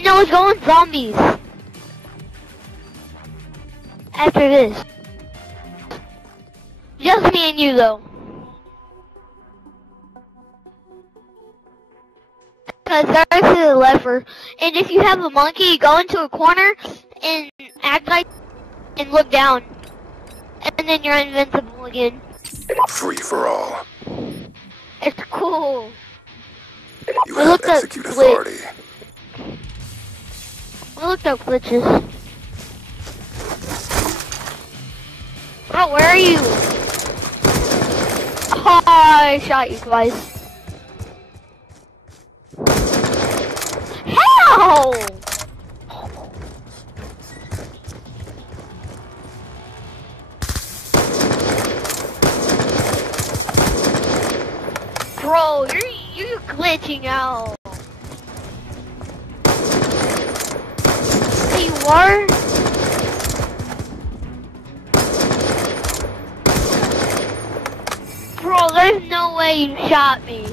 Wait, no, let's go on zombies. After this. Just me and you, though. Because guys to the left, and if you have a monkey, go into a corner and act like and look down, and then you're invincible again. Free for all. It's cool. You have execute authority. I looked up glitches. Bro, where are you? Oh, I shot you twice. How? Bro, you're glitching out. You are? Bro, there's no way you shot me.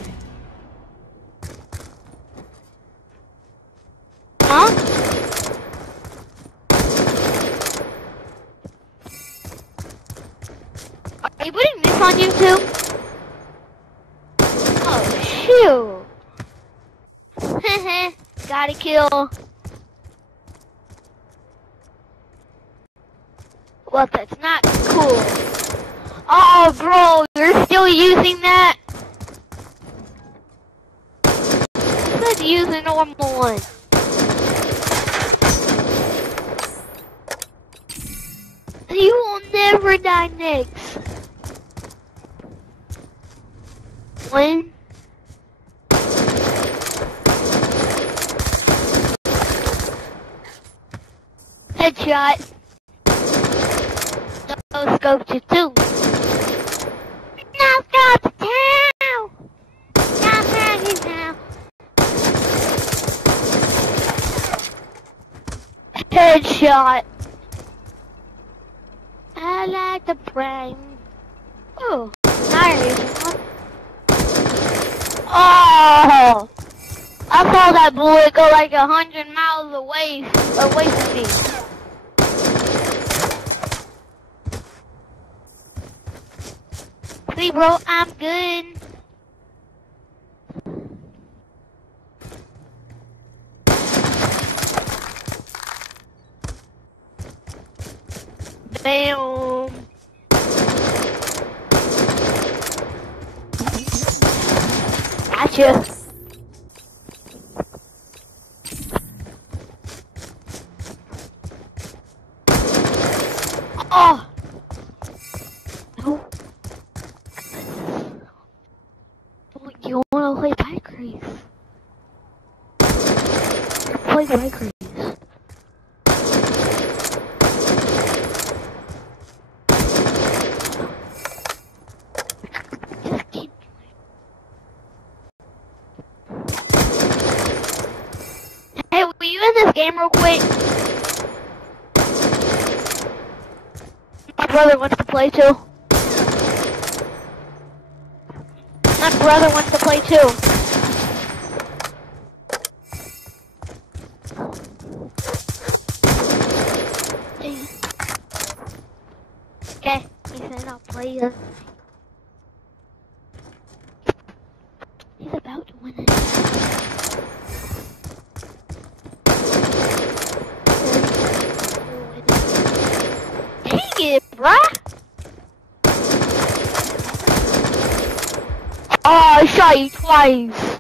Huh? Are you putting this on YouTube? Oh, shoot. Gotta kill. Well, that's not cool. Oh, bro, you're still using that? Let's use a normal one. You will never die next. One. Headshot. No scope to two. No scope to two. No scope to two. Headshot. I like the brain. Oh, nice. Oh, I saw that bullet go like 100 miles away from me. See, bro, I'm good. Bam. Gotcha. Oh. No. You wanna play bike race? Play bike race. Hey, will you in this game real quick? My brother wants to play too. My brother wants to play too. Okay, he said I'll play you. He's about to win it. Dang it, bruh! Oh, I shot you twice.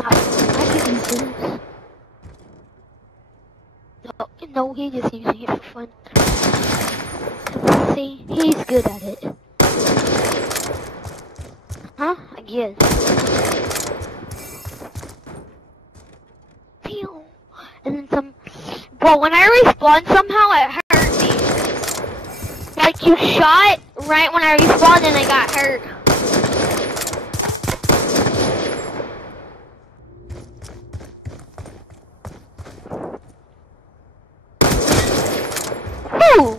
I can use this. No, he just using it for fun. See, he's good at it. Huh? I guess. And then some. Bro, when I respawned, somehow it hurt me. Like you shot right when I respawned and I got hurt. Whew!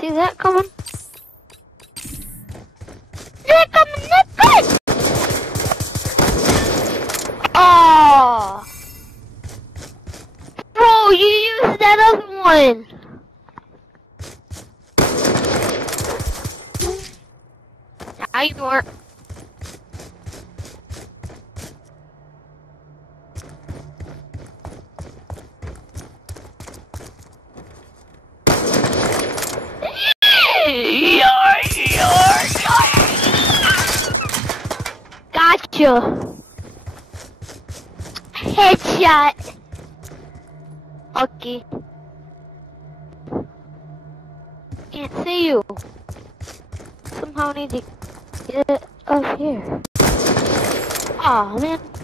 See that coming? See that coming up? one. Now you weren't. Gotcha. Headshot. Okay. Can't see you. Somehow I need to get up here. Aw, man.